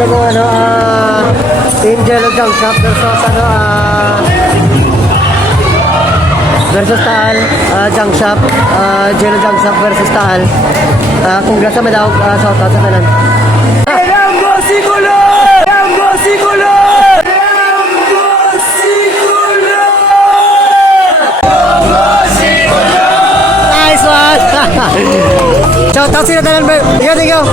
ito kung ano, Angel Junk Shop versus ano, versus Taal, Junk Shop, Jello Junk Shop versus Taal. Congrats sa Madaog, shoutout sa tanan. Rambo Sikulo! Rambo Sikulo! Rambo Sikulo! Rambo Sikulo! Nice one! Shoutout sila tanan, bro. Ikaw.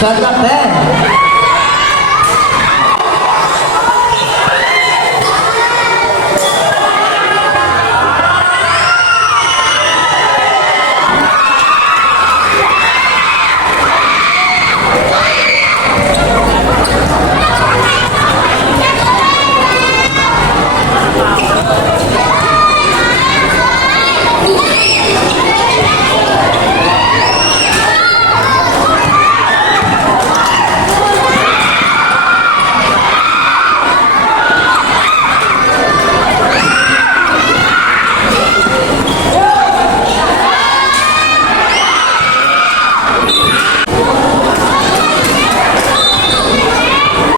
Shut up, man.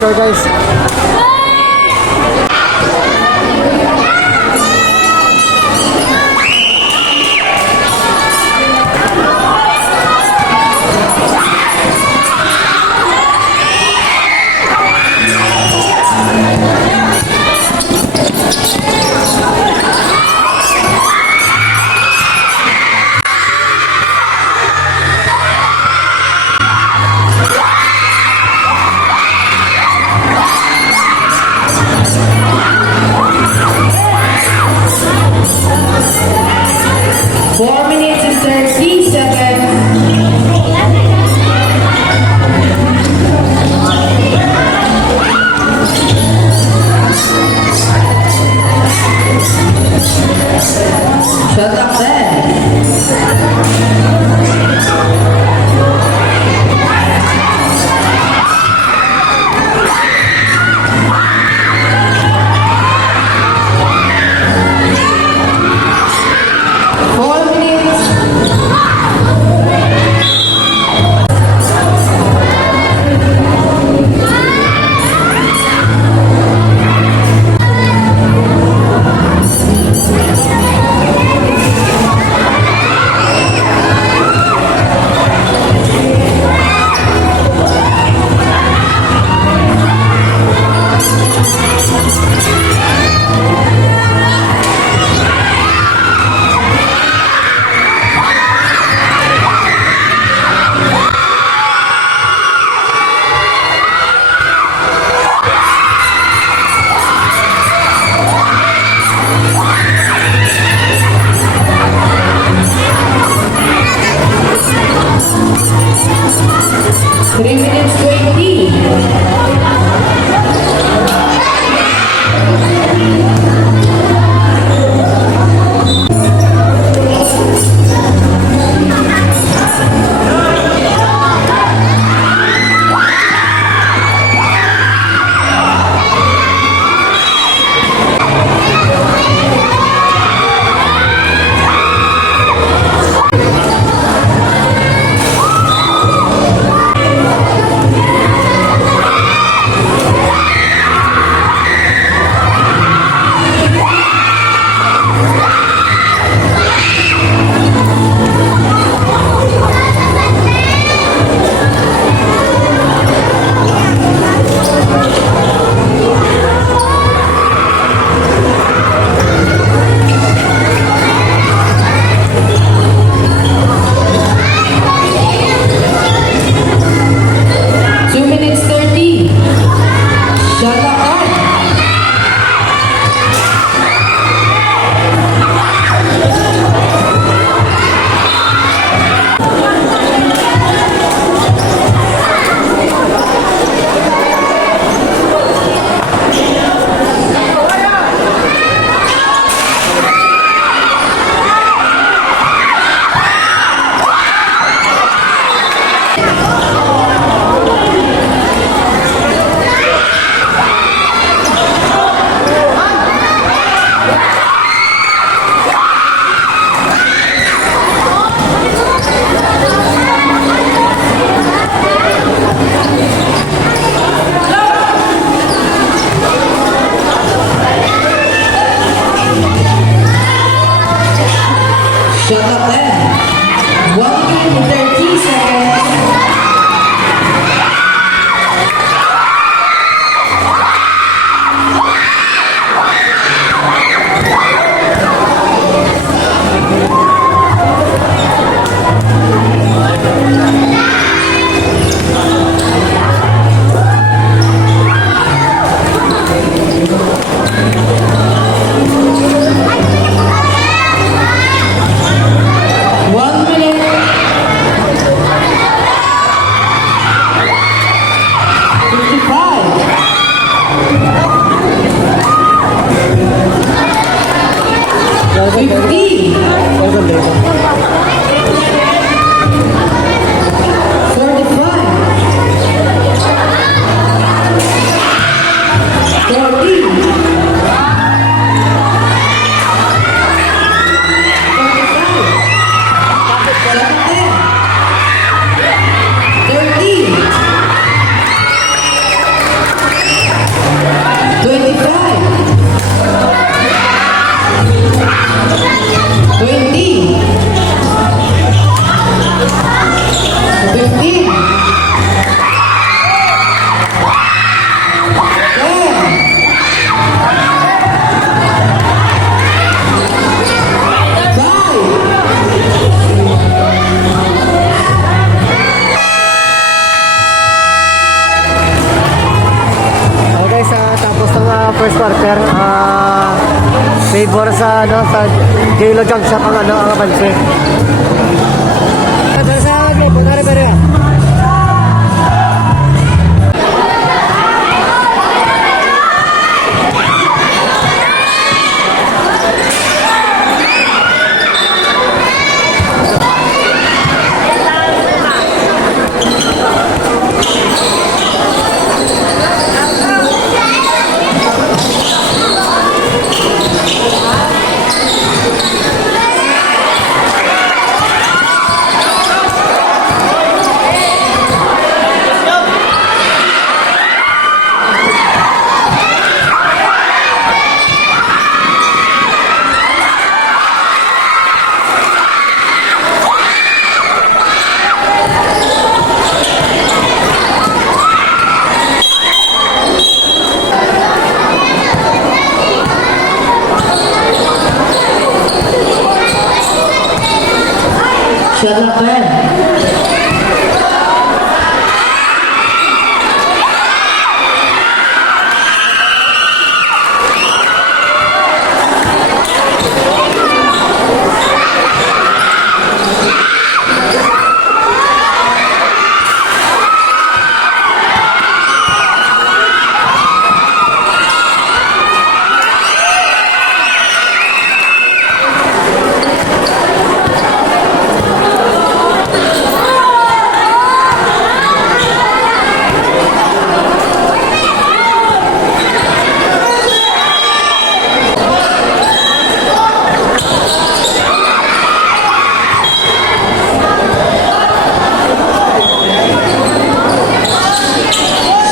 So guys, minutes 20. Shut up then. 1 minute 30 seconds. first quarter, favor sa Jelo Junk Shop ang abanse.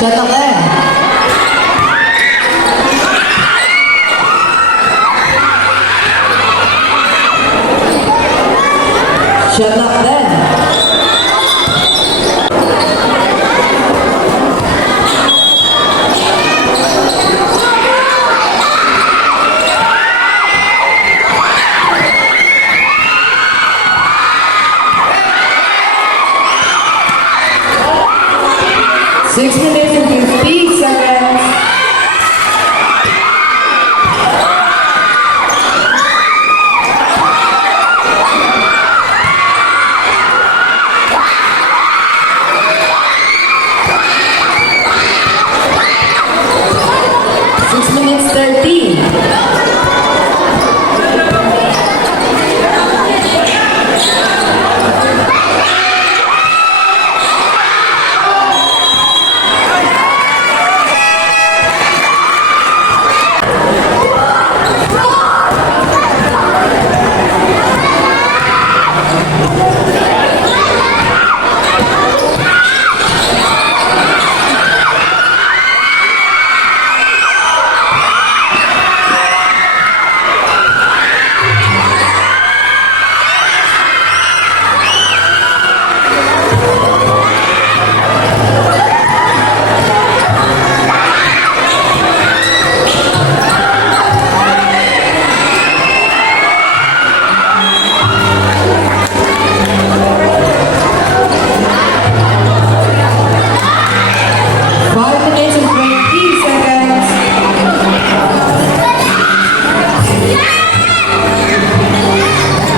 Shot up 10. Shot up 10. Six minutes and 50 seconds. Six minutes 30.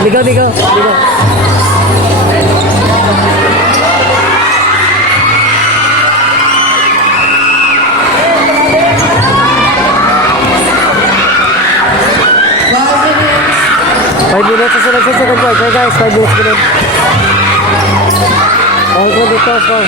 Ligaw, ligaw, ligaw. Five minutes sa sunod sa second quarter, guys. 5 minutes minute. All good dito, so.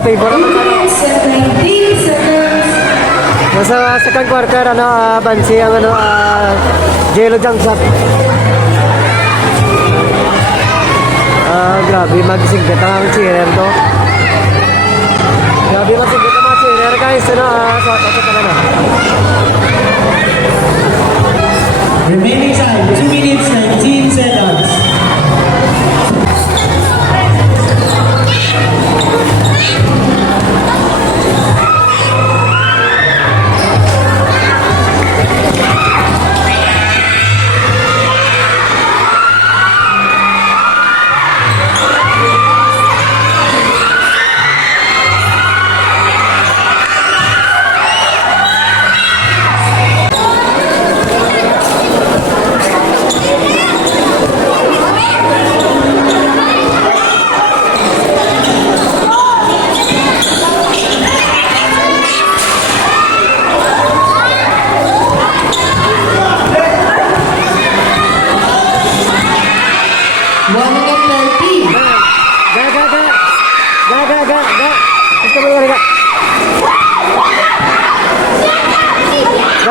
Favor naman ano. Nasa second quarter, bansi ang Jello Jangsak. Grabe, magsigit ang cheerer to. Grabe, magsigit ang mga cheerer guys. Sa na. Remaining time, 2 minutes, 19 seconds.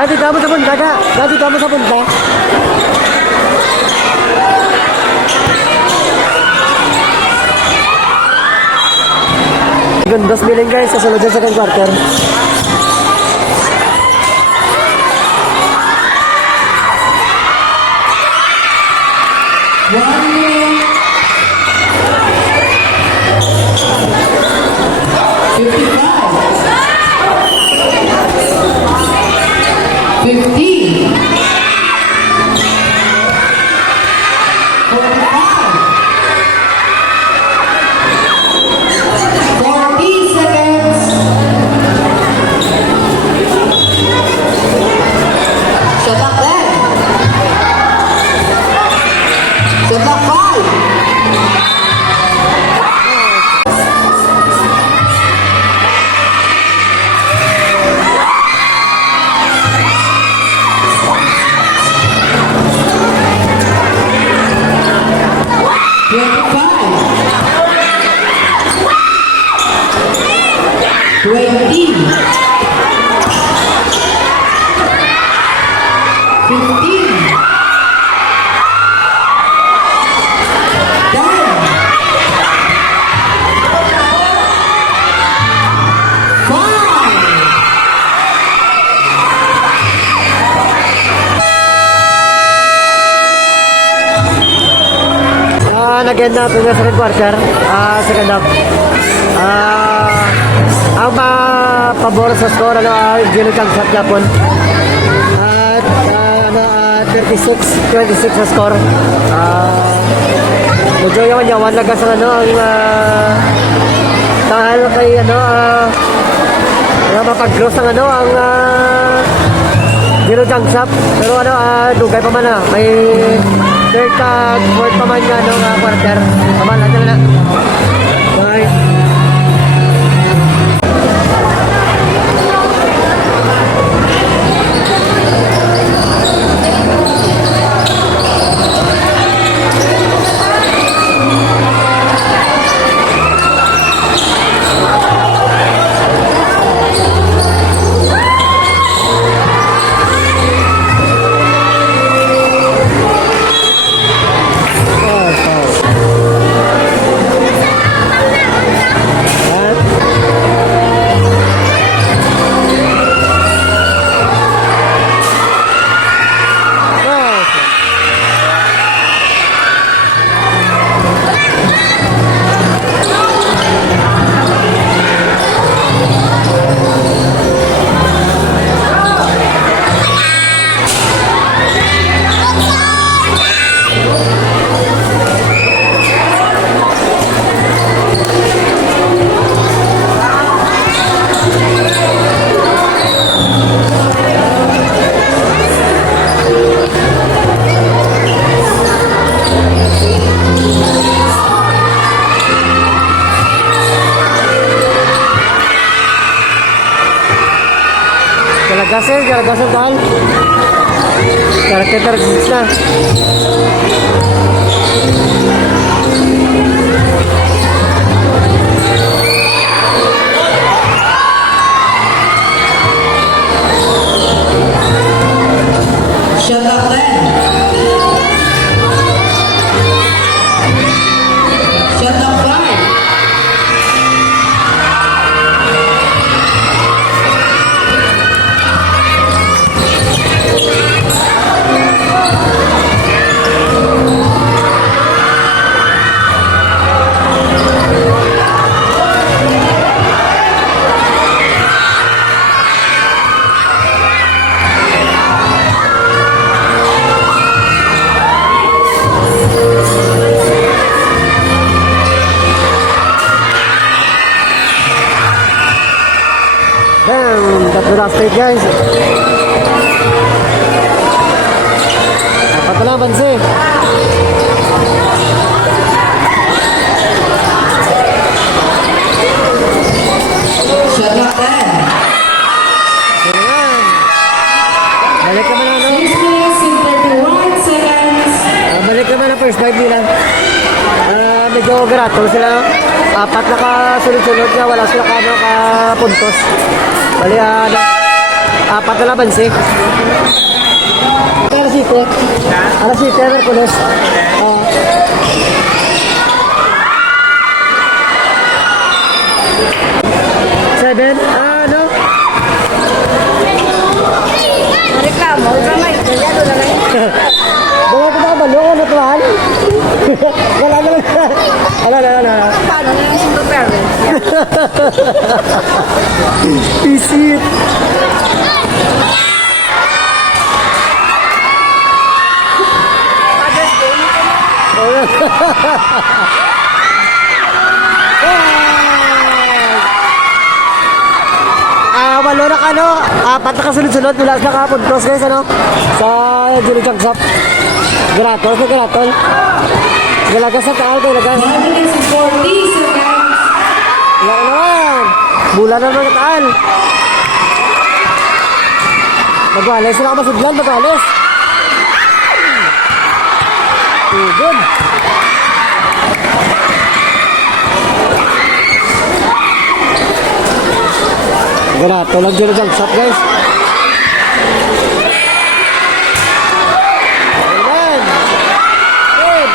dito mo sa punta ka. Dito mo sa punta. Gandos bilhin guys, sa sunod sa second quarter. One minute. 55. 15. 45. 40 seconds. Shut up then. Shut up 5. Twenty. 15. 10. 5. Nag-end na ito sa second quarter. Second half. Ang pabor sa score, Gino Changsap Japon. At 36 sa score. Medyo yung yawan lagas ang ang dahil kay mapag-gross ang ang Gino Changsap. Pero dugay pa man may third fourth pa man quarter. Tama na. Bye. Galagasan dahil karakter na. Shut up then. Shut up 5. Tatlo last straight guys. Dapat na bansi. Shut up then. Balik naman na 6 minutes and 31 seconds. balik naman na first dive nila. Medyo garato sila. Apat na kasunod-sunod nga, wala sila ka puntos. Bali, Apat na laban si. Alas 7. Alas 7, Merkules. Seven, ano? Reklamo, ramay, kaya doon na lang. Bawa ko ba balo ko natuhan? Wala na lang. Wala. Paano na yung single parents? Isit. Father's Day, Walo na ano, apat na kasunod-sunod mula sa kahapon cross guys ano sa Juli Jagsap. Gratos na graton. Galagas sa taal kayo lagas. 1 minutes and 40 seconds. Wala na naman. Bula na naman kataan. Magwalis sila ka masudlan, magwalis. Good. Grato lang dyan ang shot guys. Ayan. Good.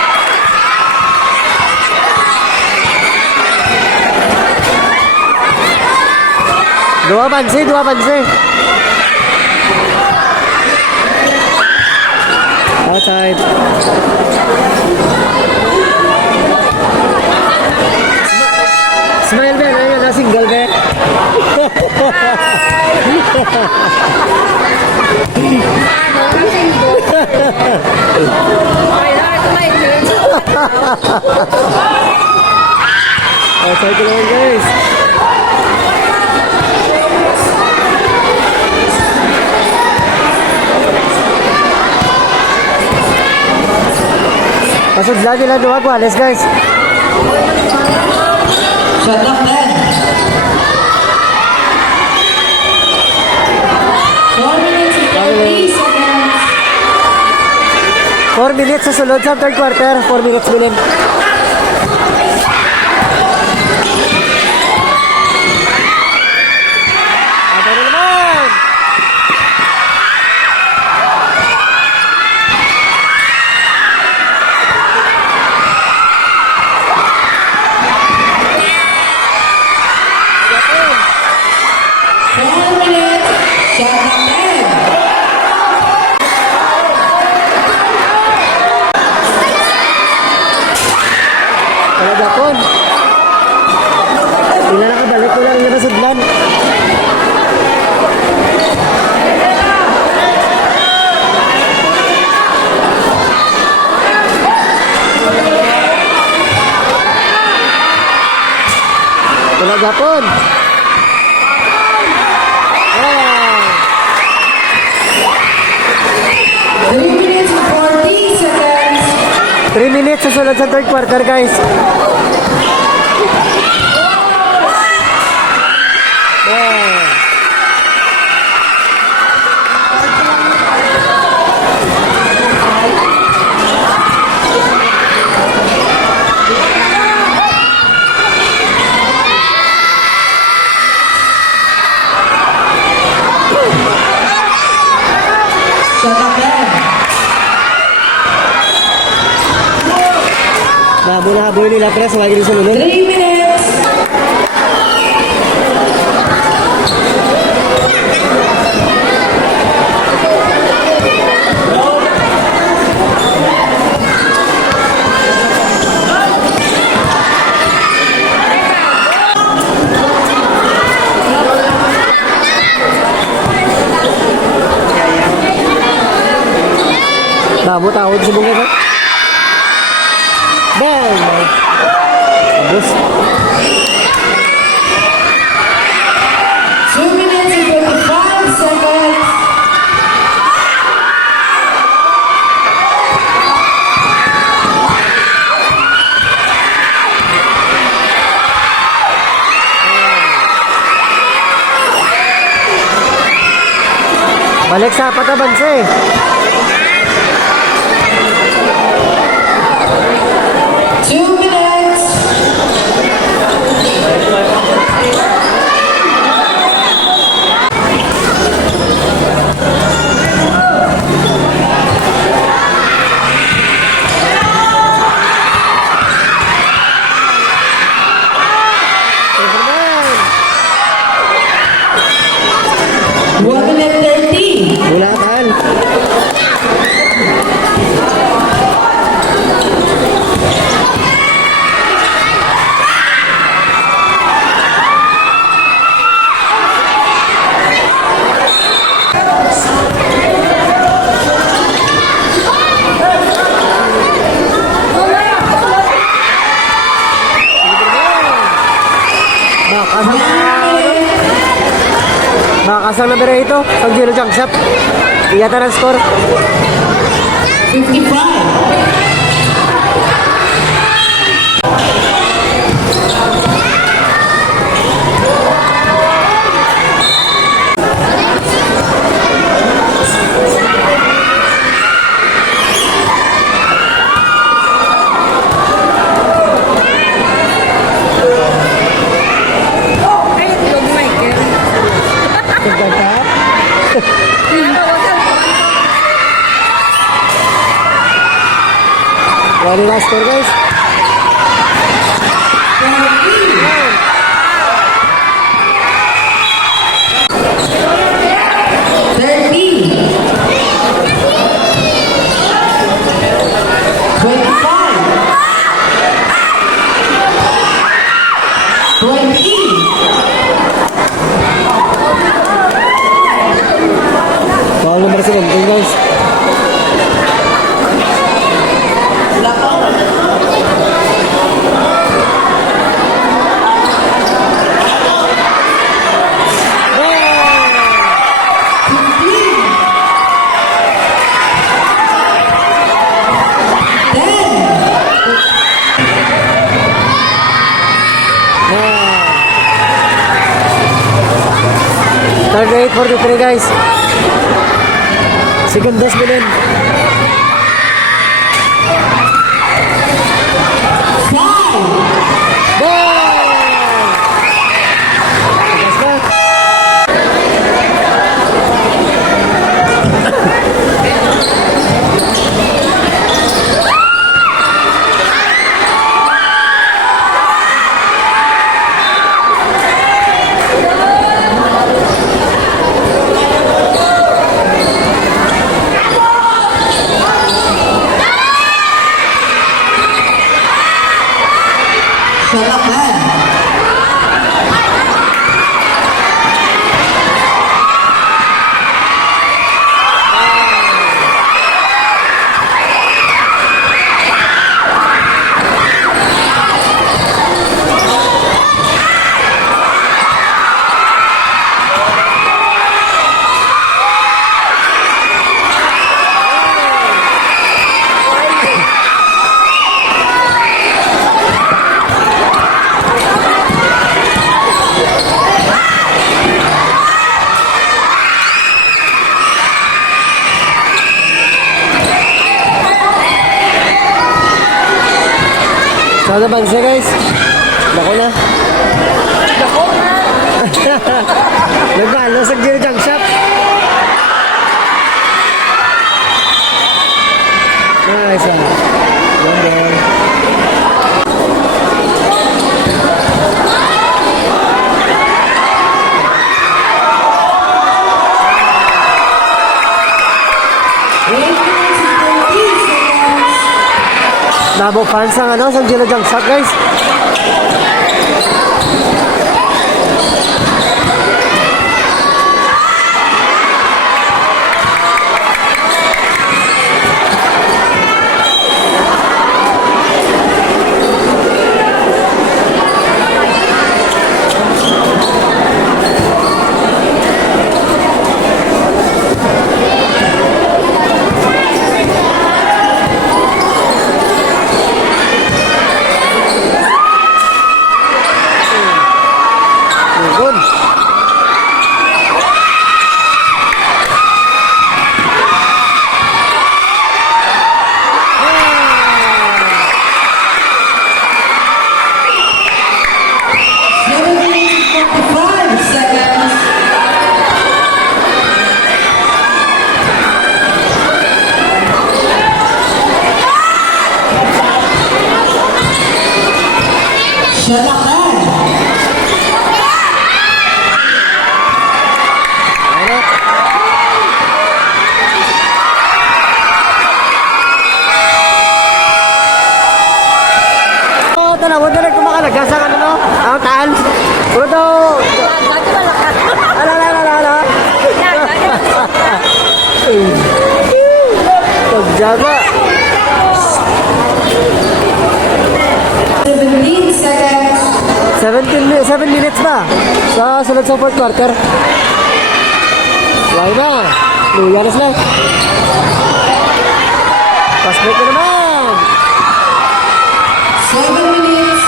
Dua bansi. Outside. Smile Ben, ayun na single Ben. Outside ko naman guys. Pasudlan nila dua Guales guys. Shot clock 10. 4 minutes and 30 seconds. 4 minutes sa sunod sa third quarter. 4 minutes bilin. Ada na naman. Shot clock 10. Talaga po. Hindi na nakabalik ko lang yung nasudlan. Talaga po. Ah. 3 minutes and 40 seconds. 3 minutes sa sunod sa third quarter guys. Ah. Shot clock 10. Nahabol nila press lagi di sunod. 3 minutes. Tawod sa bunga ka. Bang! Abos. 2 minutes and 55 seconds. Balik sa apat na bansa eh. minute 30. Bulatan. Makasang na bere ito sa Gino Junk Shop. Iyata ng score. 55. Ay, tulog Michael. Wali last score guys. 20. Bawal number 17 guys. Third 43 guys. Second best bilin. Salamat. Sada bansa guys. Dako na. Nagalo sa Gino Junk Shop. Nice one. One ball. Nabo fans ang ano sa Gino Junk Shop guys. Good. Salamat. Saan? Puro daw. Dati malakas. Ala. Pagjaga. 17 seconds. 7 minutes ba? Sa sunod sa fourth quarter. Why na? Luya na sila. Pass break na naman. 7 minutes.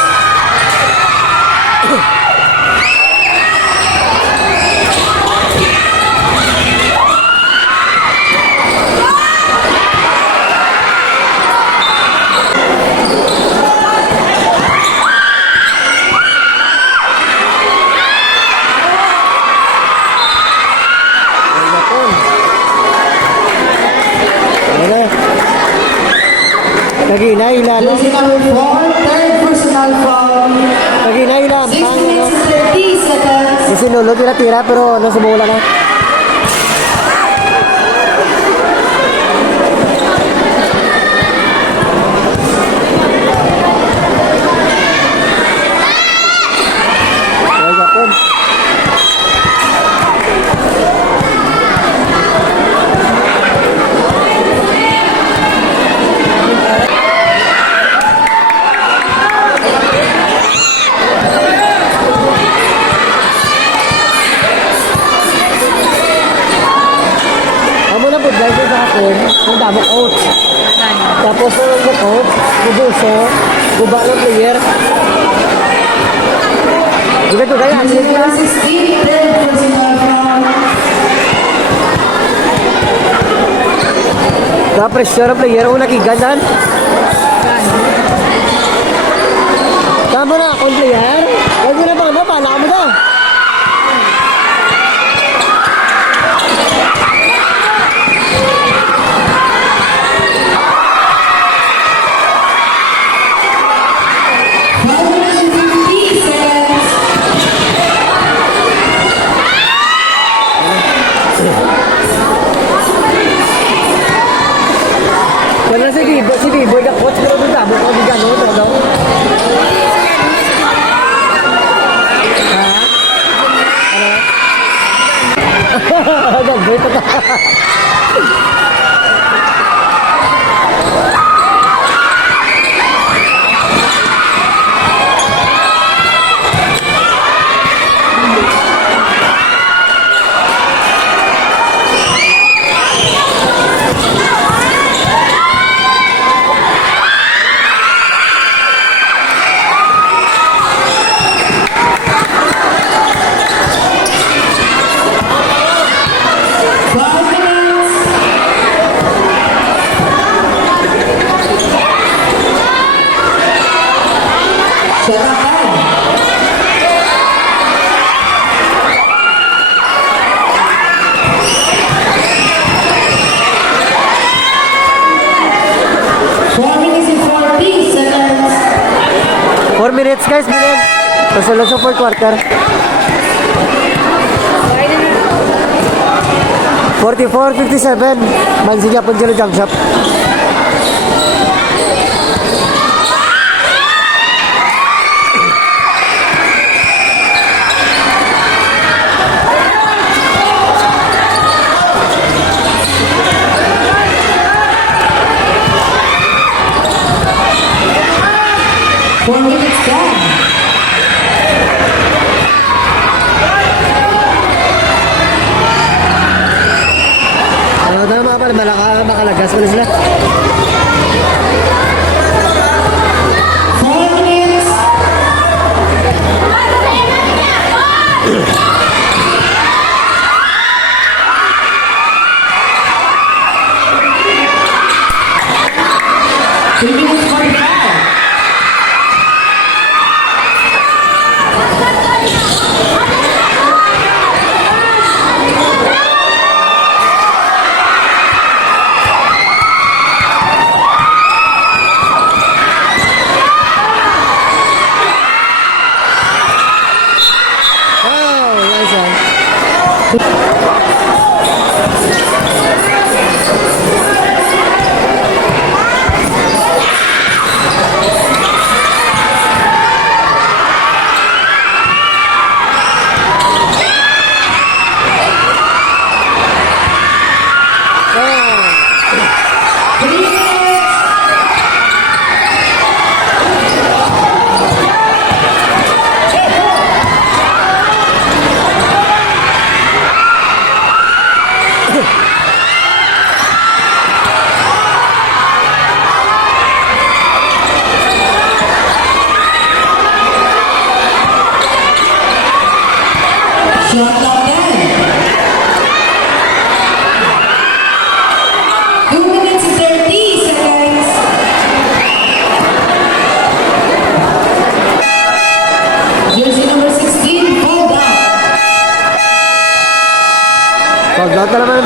Naginay lalo. Jersey number 4, third personal foul. Naginay lang. 6 minutes and 30 seconds. Kasi nulod yung natira pero ano sumula na. Ay, Japon. Amo na po guys sa akin, yung damo coach. Tapos yung coach, gubuso, guba ng player. Juga yan. Jersey number 16, third personal foul. Na-pressure ang player kung nakigandan. Tama na akong player. Huwag na ba mo, pala mo na. Five minutes and 50 seconds. Wala si Biboy na coach pero doon damo ko di gano'n. Ano? Ha? Ano? Nag-break pa. Minutes guys, minutes. Pasulod sa fourth quarter. 44-57. Mansin niya pun sila jump shot. Makalagas mo na sila. 4 minutes. Three minutes 45.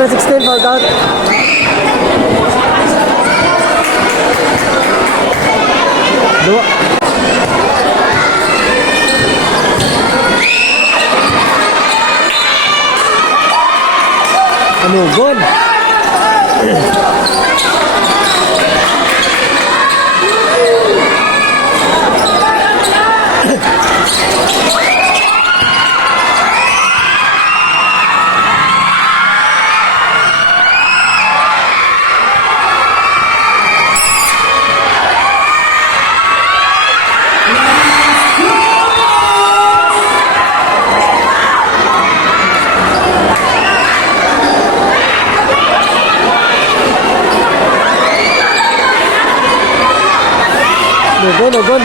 number 16, fouled out. Dua. Anugod. Nugon.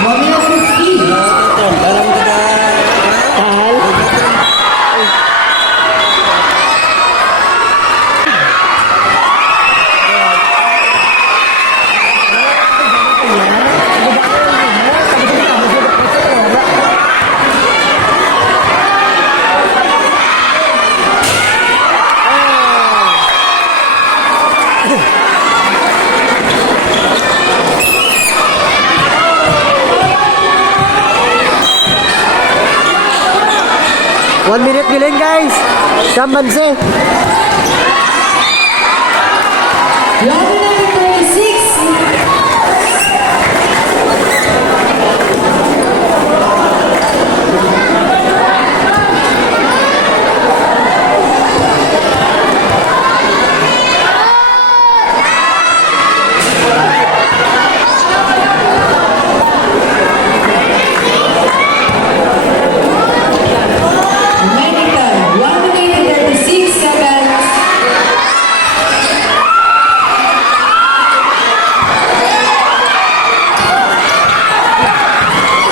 Manila 15. Tahal. One minute giling guys. Sambanse. Lobby number 36. Medical, 1 minute 36 seconds.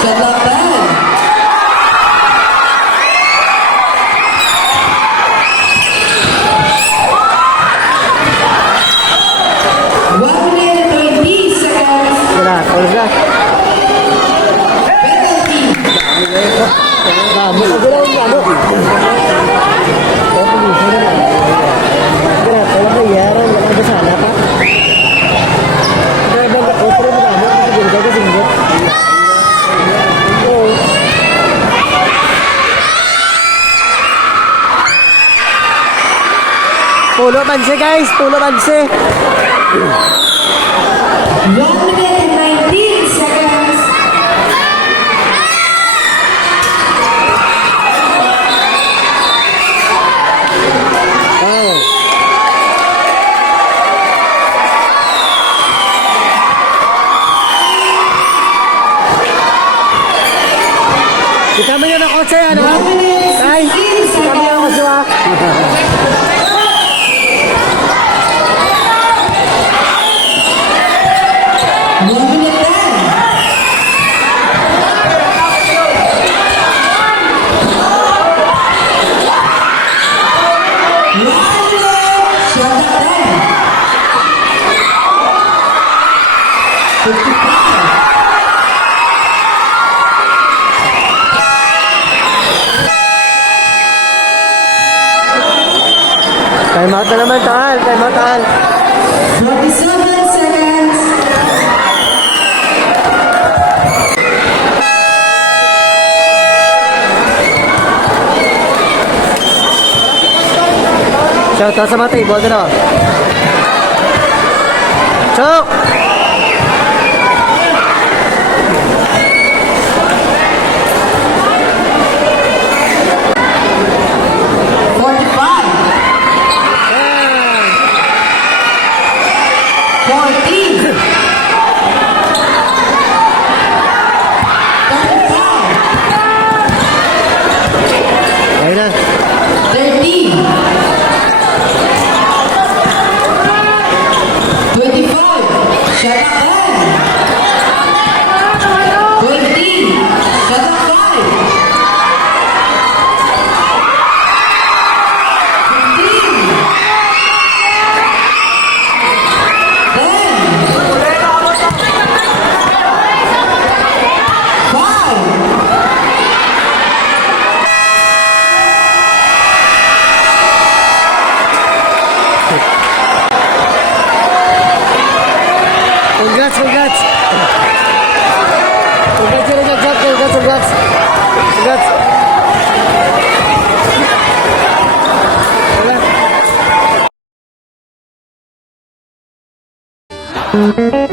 Shot clock time. One minute 20 seconds. Wala, tulos na. Penalty. Dami na gula yung ano. Grabe, wala yaran. Wala ba sana pa? Grabe, otro mo na. Siguro ka singgit. Oo. Pulo banse guys, pulo banse. 1 minute 19 seconds. Oh. Kita mo yun ako sa'yo, ano? Ay, kita mo yun ako sa'yo. 1 minute 10. 1 minute. Shot clock time. 55. Time out na naman, Tahal. Time out, Tahal. 47 seconds. Shout out sa mga table na no. Chok! Ayun na. 13. 25. Congrats, congrats. Congrats, Junior Jackson. Congrats, congrats. Congrats. Wala.